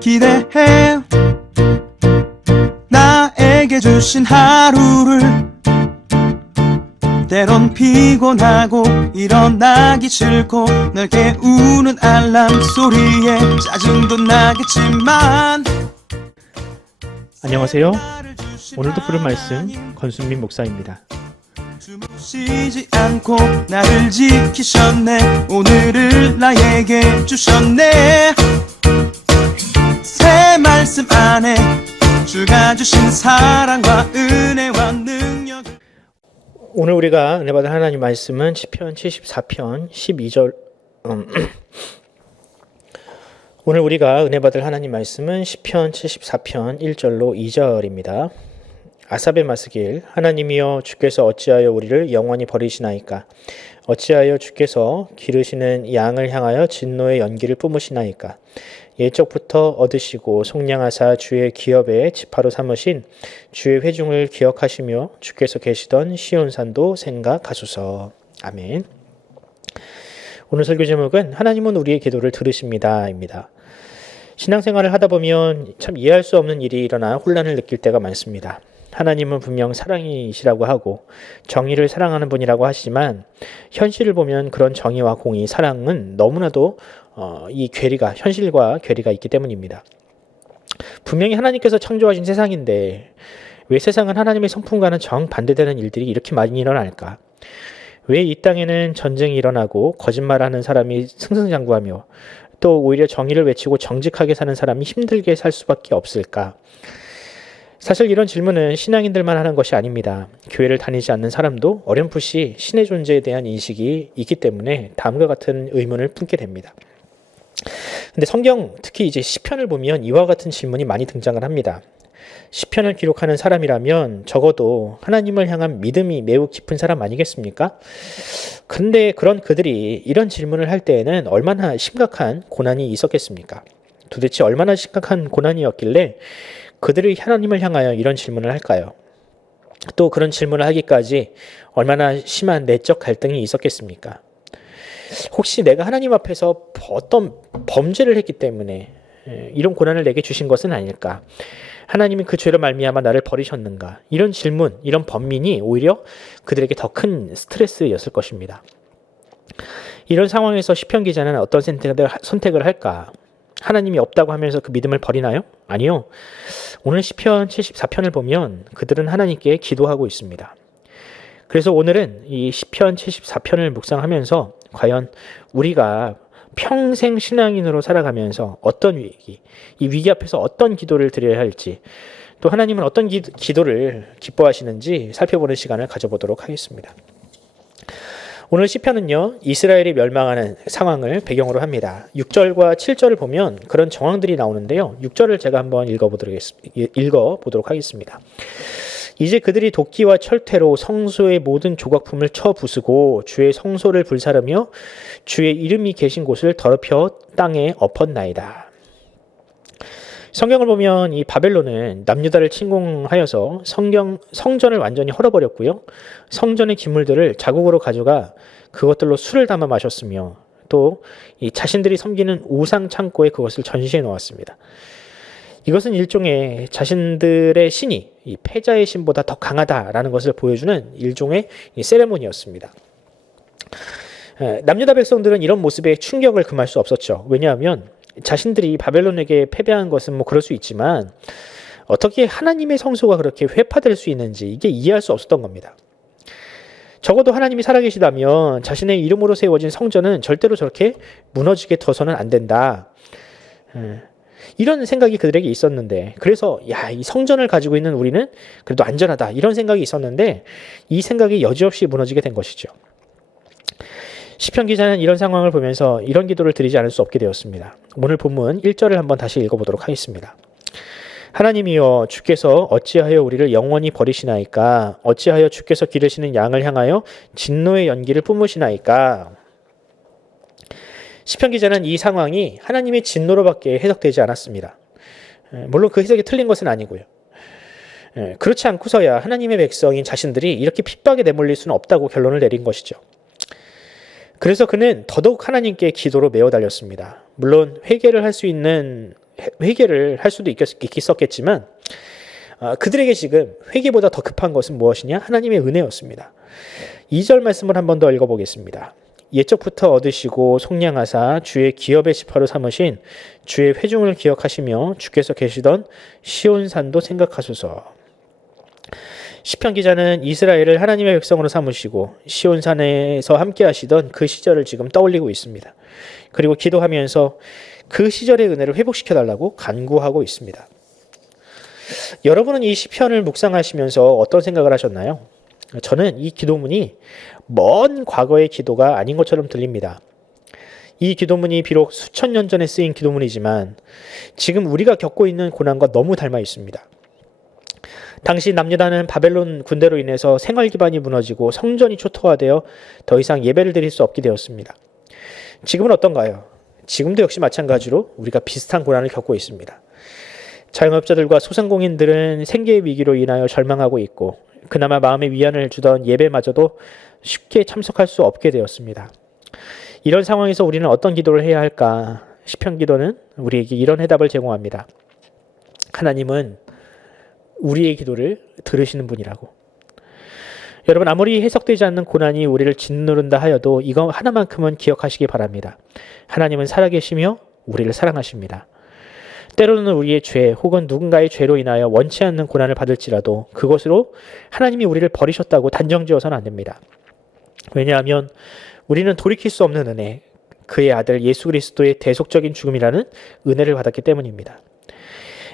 기대해 나에게 주신 하루를. 때론 피곤하고 일어나기 싫고 널 깨우는 알람 소리에 짜증도 나겠지만. 안녕하세요. 오늘도 부를 말씀 권순민 목사입니다. 쉬지 않고 나를 지키셨네. 오늘을 나에게 주셨네. 새 말씀 안에 주가 주신 사랑과 은혜와 능력. 오늘 우리가 은혜 받을 하나님 말씀은 시편 74편 12절. 오늘 우리가 은혜 받을 하나님 말씀은 시편 74편 1절로 2절입니다. 아삽의 마스길. 하나님이여 주께서 어찌하여 우리를 영원히 버리시나이까. 어찌하여 주께서 기르시는 양을 향하여 진노의 연기를 뿜으시나이까. 옛적부터 얻으시고 속량하사 주의 기업의 지파로 삼으신 주의 회중을 기억하시며 주께서 계시던 시온산도 생각하소서. 아멘. 오늘 설교 제목은 하나님은 우리의 기도를 들으십니다 입니다. 신앙생활을 하다 보면 참 이해할 수 없는 일이 일어나 혼란을 느낄 때가 많습니다. 하나님은 분명 사랑이시라고 하고 정의를 사랑하는 분이라고 하시지만 현실을 보면 그런 정의와 공의, 사랑은 너무나도 이 괴리가, 현실과 괴리가 있기 때문입니다. 분명히 하나님께서 창조하신 세상인데 왜 세상은 하나님의 성품과는 정반대되는 일들이 이렇게 많이 일어날까? 왜 이 땅에는 전쟁이 일어나고 거짓말하는 사람이 승승장구하며 또 오히려 정의를 외치고 정직하게 사는 사람이 힘들게 살 수밖에 없을까? 사실 이런 질문은 신앙인들만 하는 것이 아닙니다. 교회를 다니지 않는 사람도 어렴풋이 신의 존재에 대한 인식이 있기 때문에 다음과 같은 의문을 품게 됩니다. 근데 성경, 특히 이제 시편을 보면 이와 같은 질문이 많이 등장을 합니다. 시편을 기록하는 사람이라면 적어도 하나님을 향한 믿음이 매우 깊은 사람 아니겠습니까? 근데 그런 그들이 이런 질문을 할 때에는 얼마나 심각한 고난이 있었겠습니까? 도대체 얼마나 심각한 고난이었길래 그들이 하나님을 향하여 이런 질문을 할까요? 또 그런 질문을 하기까지 얼마나 심한 내적 갈등이 있었겠습니까? 혹시 내가 하나님 앞에서 어떤 범죄를 했기 때문에 이런 고난을 내게 주신 것은 아닐까? 하나님이 그 죄로 말미암아 나를 버리셨는가? 이런 질문, 이런 번민이 오히려 그들에게 더 큰 스트레스였을 것입니다. 이런 상황에서 시편 기자는 어떤 선택을 할까? 하나님이 없다고 하면서 그 믿음을 버리나요? 아니요. 오늘 시편 74편을 보면 그들은 하나님께 기도하고 있습니다. 그래서 오늘은 이 시편 74편을 묵상하면서 과연 우리가 평생 신앙인으로 살아가면서 어떤 위기, 이 위기 앞에서 어떤 기도를 드려야 할지, 또 하나님은 어떤 기도를 기뻐하시는지 살펴보는 시간을 가져보도록 하겠습니다. 오늘 시편은요, 이스라엘이 멸망하는 상황을 배경으로 합니다. 6절과 7절을 보면 그런 정황들이 나오는데요. 6절을 제가 한번 읽어보도록 하겠습니다. 이제 그들이 도끼와 철퇴로 성소의 모든 조각품을 쳐 부수고 주의 성소를 불사르며 주의 이름이 계신 곳을 더럽혀 땅에 엎었나이다. 성경을 보면 이 바벨론은 남유다를 침공하여서 성전을 완전히 헐어버렸고요. 성전의 기물들을 자국으로 가져가 그것들로 술을 담아 마셨으며 또 이 자신들이 섬기는 우상 창고에 그것을 전시해 놓았습니다. 이것은 일종의 자신들의 신이 이 패자의 신보다 더 강하다라는 것을 보여주는 일종의 세레모니였습니다. 남유다 백성들은 이런 모습에 충격을 금할 수 없었죠. 왜냐하면 자신들이 바벨론에게 패배한 것은 그럴 수 있지만 어떻게 하나님의 성소가 그렇게 회파될 수 있는지 이게 이해할 수 없었던 겁니다. 적어도 하나님이 살아계시다면 자신의 이름으로 세워진 성전은 절대로 저렇게 무너지게 둬서는 안 된다. 이런 생각이 그들에게 있었는데, 그래서 이 성전을 가지고 있는 우리는 그래도 안전하다 이런 생각이 있었는데 이 생각이 여지없이 무너지게 된 것이죠. 시편 기자는 이런 상황을 보면서 이런 기도를 드리지 않을 수 없게 되었습니다. 오늘 본문 1절을 한번 다시 읽어보도록 하겠습니다. 하나님이여 주께서 어찌하여 우리를 영원히 버리시나이까. 어찌하여 주께서 기르시는 양을 향하여 진노의 연기를 뿜으시나이까. 시편 기자는 이 상황이 하나님의 진노로밖에 해석되지 않았습니다. 물론 그 해석이 틀린 것은 아니고요. 그렇지 않고서야 하나님의 백성인 자신들이 이렇게 핍박에 내몰릴 수는 없다고 결론을 내린 것이죠. 그래서 그는 더더욱 하나님께 기도로 매어 달렸습니다. 물론 회개를 할 수 있는 회개를 할 수도 있었겠지만 그들에게 지금 회개보다 더 급한 것은 무엇이냐? 하나님의 은혜였습니다. 2절 말씀을 한 번 더 읽어보겠습니다. 옛적부터 얻으시고 속량하사 주의 기업의 지파로 삼으신 주의 회중을 기억하시며 주께서 계시던 시온산도 생각하소서. 시편 기자는 이스라엘을 하나님의 백성으로 삼으시고 시온산에서 함께 하시던 그 시절을 지금 떠올리고 있습니다. 그리고 기도하면서 그 시절의 은혜를 회복시켜 달라고 간구하고 있습니다. 여러분은 이 시편을 묵상하시면서 어떤 생각을 하셨나요? 저는 이 기도문이 먼 과거의 기도가 아닌 것처럼 들립니다. 이 기도문이 비록 수천 년 전에 쓰인 기도문이지만 지금 우리가 겪고 있는 고난과 너무 닮아 있습니다. 당시 남유다는 바벨론 군대로 인해서 생활 기반이 무너지고 성전이 초토화되어 더 이상 예배를 드릴 수 없게 되었습니다. 지금은 어떤가요? 지금도 역시 마찬가지로 우리가 비슷한 고난을 겪고 있습니다. 자영업자들과 소상공인들은 생계의 위기로 인하여 절망하고 있고 그나마 마음의 위안을 주던 예배마저도 쉽게 참석할 수 없게 되었습니다. 이런 상황에서 우리는 어떤 기도를 해야 할까? 시편 기도는 우리에게 이런 해답을 제공합니다. 하나님은 우리의 기도를 들으시는 분이라고. 여러분, 아무리 해석되지 않는 고난이 우리를 짓누른다 하여도 이거 하나만큼은 기억하시기 바랍니다. 하나님은 살아계시며 우리를 사랑하십니다. 때로는 우리의 죄 혹은 누군가의 죄로 인하여 원치 않는 고난을 받을지라도 그것으로 하나님이 우리를 버리셨다고 단정지어서는 안 됩니다. 왜냐하면 우리는 돌이킬 수 없는 은혜, 그의 아들 예수 그리스도의 대속적인 죽음이라는 은혜를 받았기 때문입니다.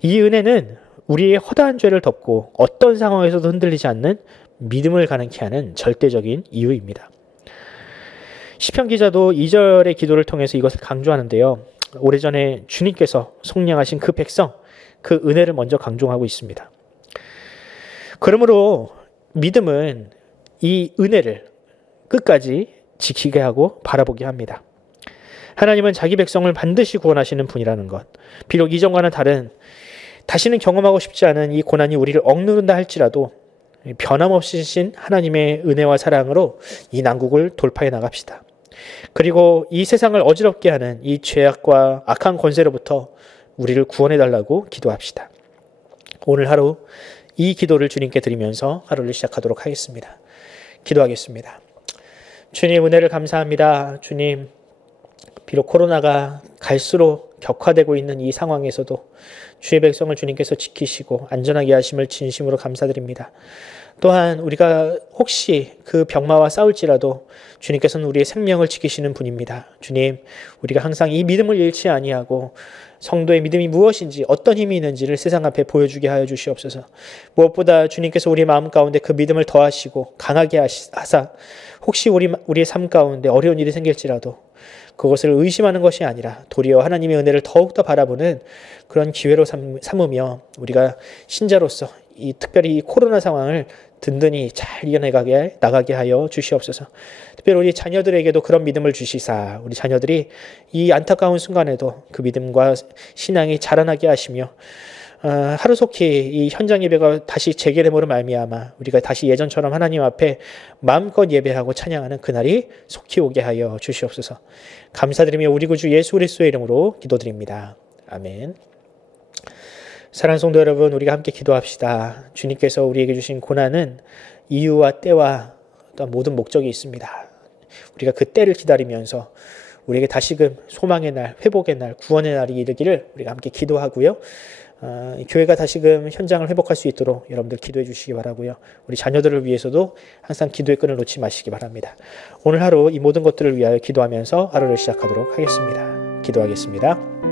이 은혜는 우리의 허다한 죄를 덮고 어떤 상황에서도 흔들리지 않는 믿음을 가능케 하는 절대적인 이유입니다. 시편 기자도 2절의 기도를 통해서 이것을 강조하는데요. 오래전에 주님께서 속량하신 그 백성, 그 은혜를 먼저 강조하고 있습니다. 그러므로 믿음은 이 은혜를 끝까지 지키게 하고 바라보게 합니다. 하나님은 자기 백성을 반드시 구원하시는 분이라는 것, 비록 이전과는 다른 다시는 경험하고 싶지 않은 이 고난이 우리를 억누른다 할지라도 변함없으신 하나님의 은혜와 사랑으로 이 난국을 돌파해 나갑시다. 그리고 이 세상을 어지럽게 하는 이 죄악과 악한 권세로부터 우리를 구원해 달라고 기도합시다. 오늘 하루 이 기도를 주님께 드리면서 하루를 시작하도록 하겠습니다. 기도하겠습니다. 주님, 은혜를 감사합니다. 주님, 비록 코로나가 갈수록 격화되고 있는 이 상황에서도 주의 백성을 주님께서 지키시고 안전하게 하심을 진심으로 감사드립니다. 또한 우리가 혹시 그 병마와 싸울지라도 주님께서는 우리의 생명을 지키시는 분입니다. 주님, 우리가 항상 이 믿음을 잃지 아니하고 성도의 믿음이 무엇인지 어떤 힘이 있는지를 세상 앞에 보여주게 하여 주시옵소서. 무엇보다 주님께서 우리 마음 가운데 그 믿음을 더하시고 강하게 하사 혹시 우리의 삶 가운데 어려운 일이 생길지라도 그것을 의심하는 것이 아니라 도리어 하나님의 은혜를 더욱더 바라보는 그런 기회로 삼으며 우리가 신자로서 특별히 이 코로나 상황을 든든히 잘 나가게 하여 주시옵소서. 특별히 우리 자녀들에게도 그런 믿음을 주시사 우리 자녀들이 이 안타까운 순간에도 그 믿음과 신앙이 자라나게 하시며 하루속히 이 현장 예배가 다시 재개됨으로 말미암아 우리가 다시 예전처럼 하나님 앞에 마음껏 예배하고 찬양하는 그날이 속히 오게 하여 주시옵소서. 감사드리며 우리 구주 예수 그리스도의 이름으로 기도드립니다. 아멘. 사랑하는 성도 여러분, 우리가 함께 기도합시다. 주님께서 우리에게 주신 고난은 이유와 때와 또한 모든 목적이 있습니다. 우리가 그 때를 기다리면서 우리에게 다시금 소망의 날, 회복의 날, 구원의 날이 이르기를 우리가 함께 기도하고요. 교회가 다시금 현장을 회복할 수 있도록 여러분들 기도해 주시기 바라고요. 우리 자녀들을 위해서도 항상 기도의 끈을 놓지 마시기 바랍니다. 오늘 하루 이 모든 것들을 위하여 기도하면서 하루를 시작하도록 하겠습니다. 기도하겠습니다.